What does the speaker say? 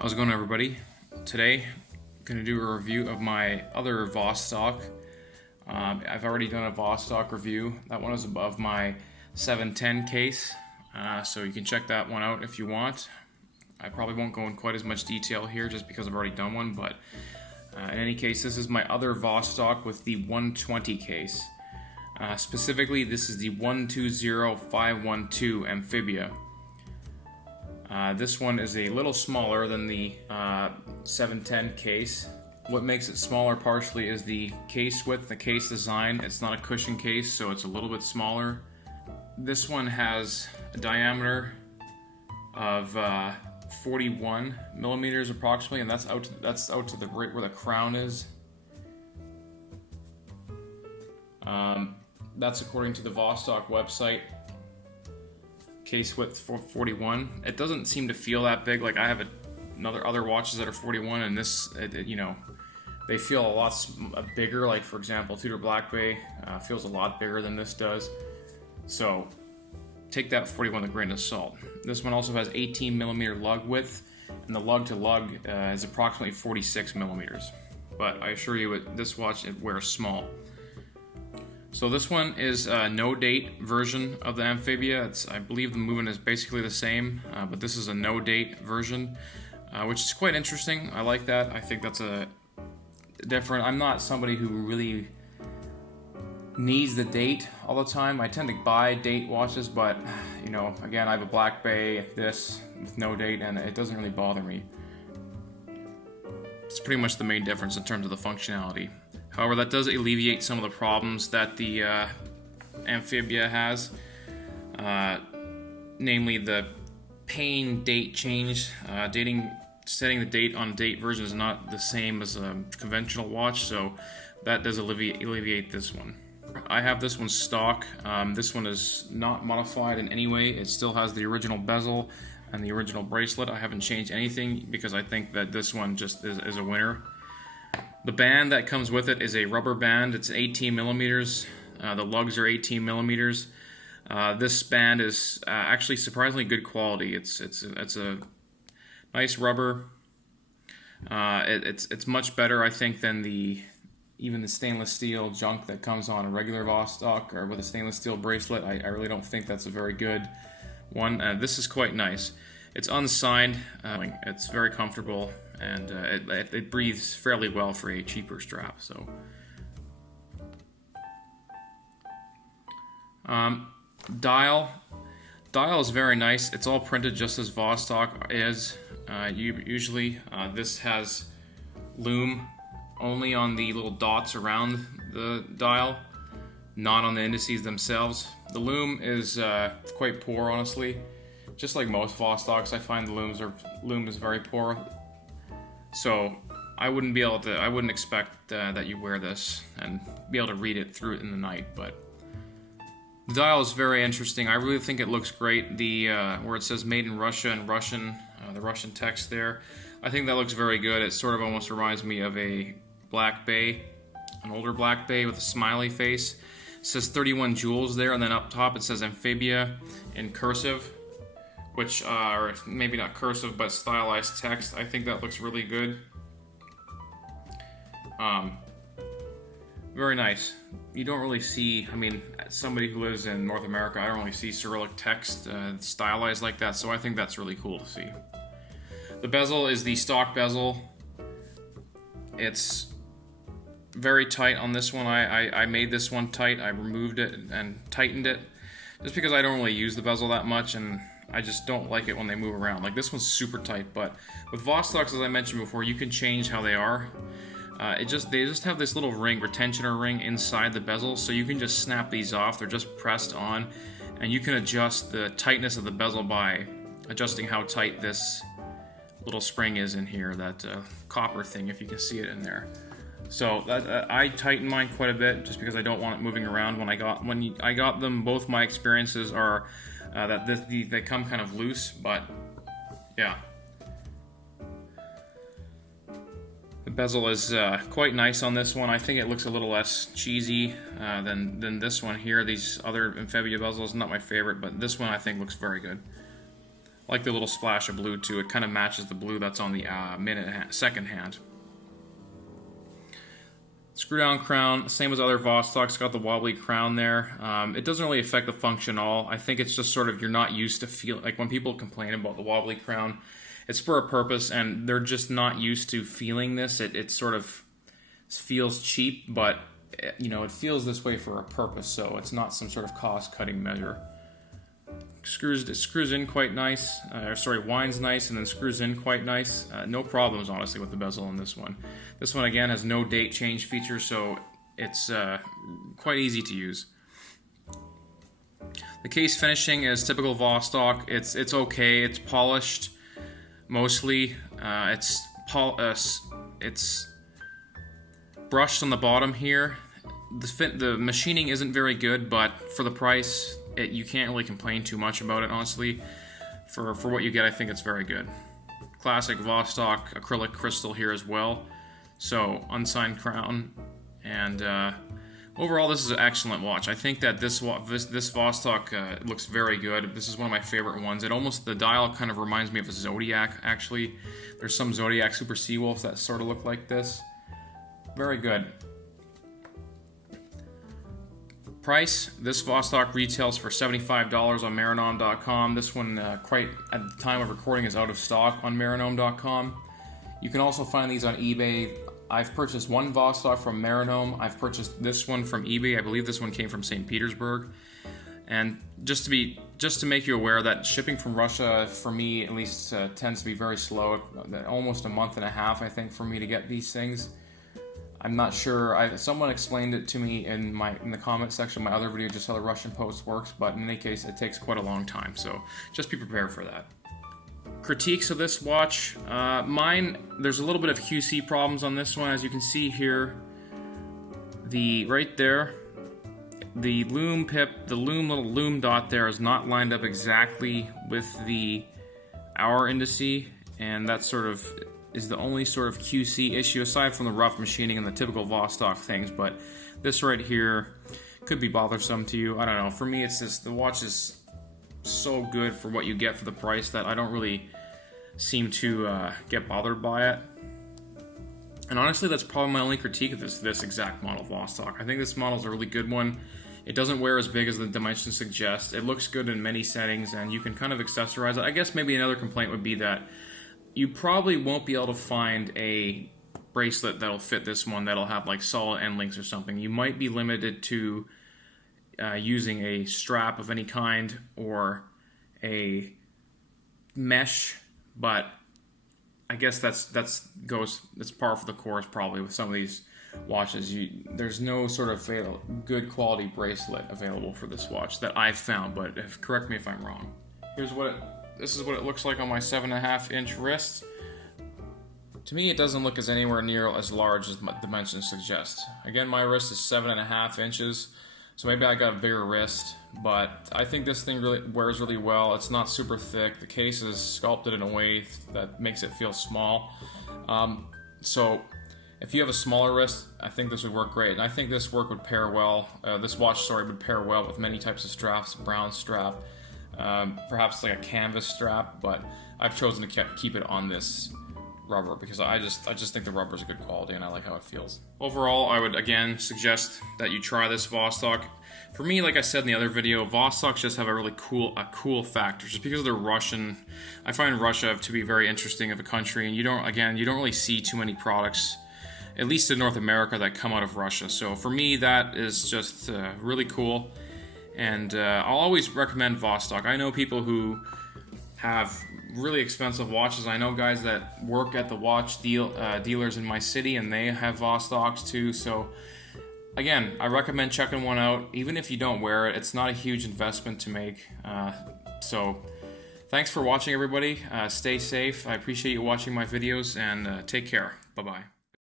How's it going, everybody? Today, I'm going to do a review of my other Vostok. I've already done a Vostok review. That one is above my 710 case, so you can check that one out if you want. I probably won't go in quite as much detail here just because I've already done one, but in any case, this is my other Vostok with the 120 case. Specifically, this is the 120512 Amphibia. This one is a little smaller than the 710 case. What makes it smaller partially is the case width, the case design. It's not a cushion case, so it's a little bit smaller. This one has a diameter of 41 millimeters approximately, and that's out to the right where the crown is. That's according to the Vostok website. Case width for 41. It doesn't seem to feel that big. Like I have other watches that are 41, and this, they feel a lot bigger. Like for example, Tudor Black Bay feels a lot bigger than this does. So take that 41 with a grain of salt. This one also has 18 millimeter lug width, and the lug to lug is approximately 46 millimeters. But I assure you, this watch it wears small. So this one is a no-date version of the Amphibia. I believe the movement is basically the same, but this is a no-date version, which is quite interesting. I like that. I think that's a different. I'm not somebody who really needs the date all the time. I tend to buy date watches, but again, I have a Black Bay, this with no date, and it doesn't really bother me. It's pretty much the main difference in terms of the functionality. However, that does alleviate some of the problems that the Amphibia has, namely the pane date change. Setting the date on date version is not the same as a conventional watch, so that does alleviate this one. I have this one stock. This one is not modified in any way. It still has the original bezel and the original bracelet. I haven't changed anything because I think that this one just is a winner. The band that comes with it is a rubber band. It's 18 millimeters. The lugs are 18 millimeters. This band is actually surprisingly good quality. It's a nice rubber. It's much better, I think, than even the stainless steel junk that comes on a regular Vostok or with a stainless steel bracelet. I really don't think that's a very good one. This is quite nice. It's unsigned. It's very comfortable. And it breathes fairly well for a cheaper strap. So, dial is very nice. It's all printed just as Vostok is. Usually, this has lume only on the little dots around the dial, not on the indices themselves. The lume is quite poor, honestly. Just like most Vostoks, I find the lume is very poor. So I wouldn't expect that you wear this and be able to read it through it in the night. But the dial is very interesting. I really think it looks great. The where it says "Made in Russia" in Russian, the Russian text there, I think that looks very good. It sort of almost reminds me of a Black Bay, an older Black Bay with a smiley face. It says 31 joules there, and then up top it says Amphibia in cursive, which are maybe not cursive but stylized text. I think that looks really good. Very nice. You don't really see, as somebody who lives in North America, I don't really see Cyrillic text stylized like that, so I think that's really cool to see. The bezel is the stock bezel. It's very tight on this one. I made this one tight. I removed it and tightened it just because I don't really use the bezel that much, and I just don't like it when they move around. Like this one's super tight, but with Vostoks, as I mentioned before, you can change how they are. They just have this little retentioner ring inside the bezel, so you can just snap these off. They're just pressed on, and you can adjust the tightness of the bezel by adjusting how tight this little spring is in here, that copper thing, if you can see it in there. So I tighten mine quite a bit just because I don't want it moving around. When I got them, both my experiences are that they come kind of loose, but yeah. The bezel is quite nice on this one. I think it looks a little less cheesy than this one here. These other Amphibia bezels, not my favorite, but this one I think looks very good. like the little splash of blue too. It kind of matches the blue that's on the second hand. Screw down crown, same as other Vostoks, got the wobbly crown there. It doesn't really affect the function at all. I think it's just sort of, you're not used to feel like when people complain about the wobbly crown, it's for a purpose, and they're just not used to feeling this. It sort of feels cheap, but you know, it feels this way for a purpose, so it's not some sort of cost-cutting measure. Screws in quite nice, winds nice and then screws in quite nice. No problems, honestly, with the bezel on this one. This one, again, has no date change feature, so it's quite easy to use. The case finishing is typical Vostok. It's okay. It's polished, mostly. It's brushed on the bottom here. The machining isn't very good, but for the price, you can't really complain too much about it, honestly. For what you get, I think it's very good. Classic Vostok acrylic crystal here as well. So, unsigned crown. And overall, this is an excellent watch. I think that this Vostok looks very good. This is one of my favorite ones. The dial kind of reminds me of a Zodiac, actually. There's some Zodiac Super Seawolves that sort of look like this. Very good. Price, this Vostok retails for $75 on Marinome.com. This one, at the time of recording, is out of stock on Marinome.com. You can also find these on eBay. I've purchased one Vostok from Marinome. I've purchased this one from eBay. I believe this one came from St. Petersburg. And just to make you aware that shipping from Russia, for me at least, tends to be very slow. Almost a month and a half, I think, for me to get these things. I'm not sure. Someone explained it to me in the comment section of my other video, just how the Russian post works, but in any case, it takes quite a long time, so just be prepared for that. Critiques of this watch. There's a little bit of QC problems on this one, as you can see here. Right there, the loom little loom dot there is not lined up exactly with the hour indice, and that sort of is the only sort of QC issue, aside from the rough machining and the typical Vostok things. But this right here could be bothersome to you. I don't know. For me, it's just the watch is so good for what you get for the price that I don't really seem to get bothered by it. And honestly, that's probably my only critique of this exact model of Vostok. I think this model is a really good one. It doesn't wear as big as the dimensions suggest. It looks good in many settings, and you can kind of accessorize it. I guess maybe another complaint would be that you probably won't be able to find a bracelet that'll fit this one that'll have like solid end links or something. You might be limited to using a strap of any kind or a mesh, but I guess that's par for the course probably with some of these watches. There's no sort of good quality bracelet available for this watch that I've found, but correct me if I'm wrong. This is what it looks like on my 7.5-inch wrist. To me, it doesn't look anywhere near as large as my dimensions suggest. Again, my wrist is 7.5 inches, so maybe I got a bigger wrist, but I think this thing really wears really well. It's not super thick. The case is sculpted in a way that makes it feel small. So if you have a smaller wrist, I think this would work great. And I think this would pair well. This watch, would pair well with many types of straps. Brown strap, perhaps like a canvas strap, but I've chosen to keep it on this rubber because I just think the rubber is a good quality and I like how it feels. Overall, I would again suggest that you try this Vostok. For me, like I said in the other video, Vostoks just have a really cool factor. Just because they're Russian, I find Russia to be very interesting of a country, and you don't really see too many products, at least in North America, that come out of Russia. So for me, that is just really cool. And I'll always recommend Vostok. I know people who have really expensive watches. I know guys that work at the watch dealers in my city, and they have Vostoks too. So again, I recommend checking one out. Even if you don't wear it, it's not a huge investment to make. So thanks for watching, everybody. Stay safe. I appreciate you watching my videos, and take care. Bye-bye.